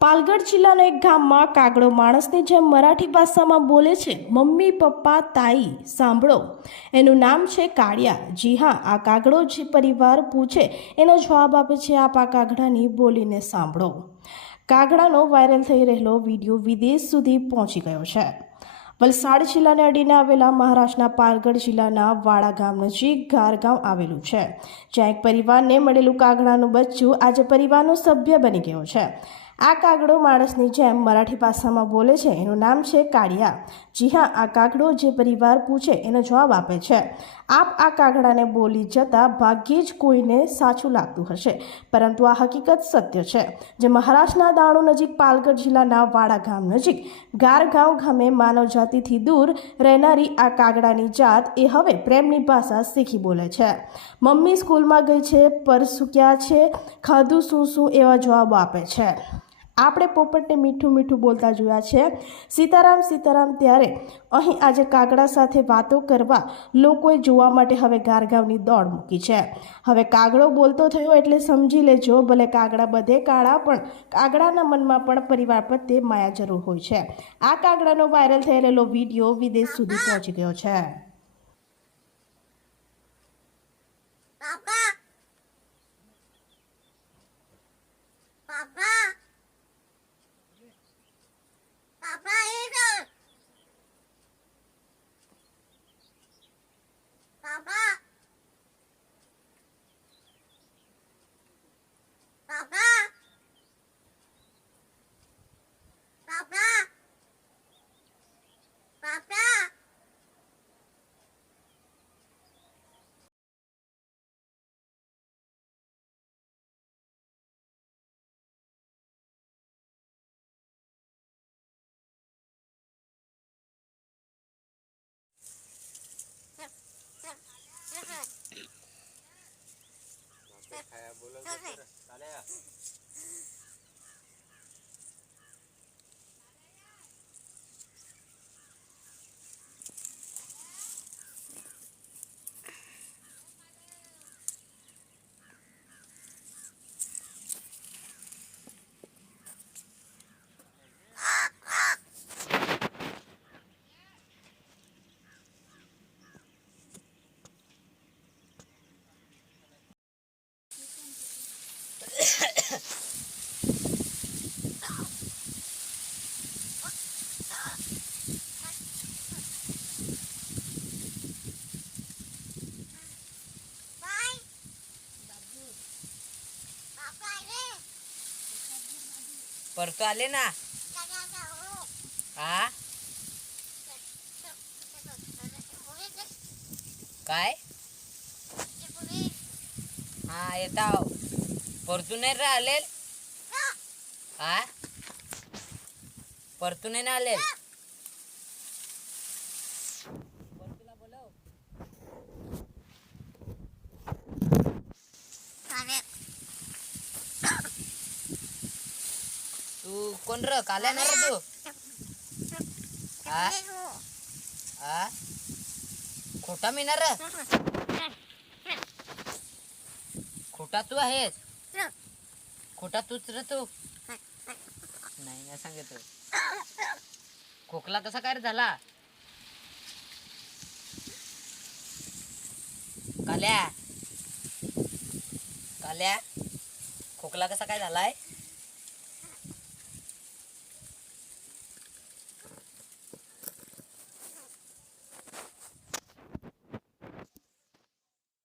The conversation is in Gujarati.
પાલગઢ જિલ્લાના એક ગામમાં કાગડો માણસની જેમ મરાઠી ભાષામાં બોલે છે, મમ્મી, પપ્પા, તાઈ, સાંભળો. એનું નામ છે કાળિયા. જી હા, આ કાગડો જે પરિવાર પૂછે, એનો જવાબ આપે છે, આપ આ કાગડાની બોલીને સાંભળો. કાગડાનો વાયરલ થઈ રહેલો વીડિયો વિદેશ સુધી પહોંચી ગયો છે. વલસાડ જિલ્લાને અડીને આવેલા મહારાષ્ટ્રના પાલગઢ જિલ્લાના વાડા ગામ નજીક ગારગાંવ આવેલું છે, જ્યાં એક પરિવારને મળેલું કાગડાનું બચ્ચું આજે પરિવારનો સભ્ય બની ગયો છે. આ કાગડો માણસની જેમ મરાઠી ભાષામાં બોલે છે. એનું નામ છે કાળિયા. જી હા, આ કાગડો જે પરિવાર પૂછે એનો જવાબ આપે છે. આપ આ કાગડાને બોલી જતાં ભાગ્યે જ કોઈને સાચું લાગતું હશે. પરંતુ આ હકીકત સત્ય છે જે મહારાષ્ટ્રના દાણુ નજીક પાલગઢ જિલ્લાના વાડા ગામ નજીક ગારગાંવ ગામે માનવ જાતિથી દૂર રહેનારી આ કાગડાની જાત એ હવે પ્રેમની ભાષા શીખી બોલે છે. મમ્મી સ્કૂલમાં ગઈ છે, પરસું ક્યાં છે, ખાધું શું શું એવા જવાબો આપે છે. આપણે પોપટને મીઠું મીઠું બોલતા જોયા છે. સીતારામ સીતારામ, ત્યારે અહીં આજે કાગડા સાથે વાતો કરવા લોકોએ જોવા માટે હવે ગારગાંવની દોડ મૂકી છે. હવે કાગડો બોલતો થયો એટલે સમજી લેજો, ભલે કાગડા બધે કાળા પણ કાગડાના મનમાં પણ પરિવાર પ્રત્યે માયા જરૂર હોય છે. આ કાગડાનો વાયરલ થયેલો વીડિયો વિદેશ સુધી પહોંચી ગયો છે. Bye. Papa ini. परतो आले ना. हा काय? हा येता परतून नाही राहिले आ? परतून नाही आले तू कोण र? काल्या ना तू आ? खोटा मिळणार खोटा तू आहेस. खोटात तूच रे तू? नाही नाही सांगतो खोकला कसा काय झाला? काल्या? काल्या खोकला कसा काय झालाय?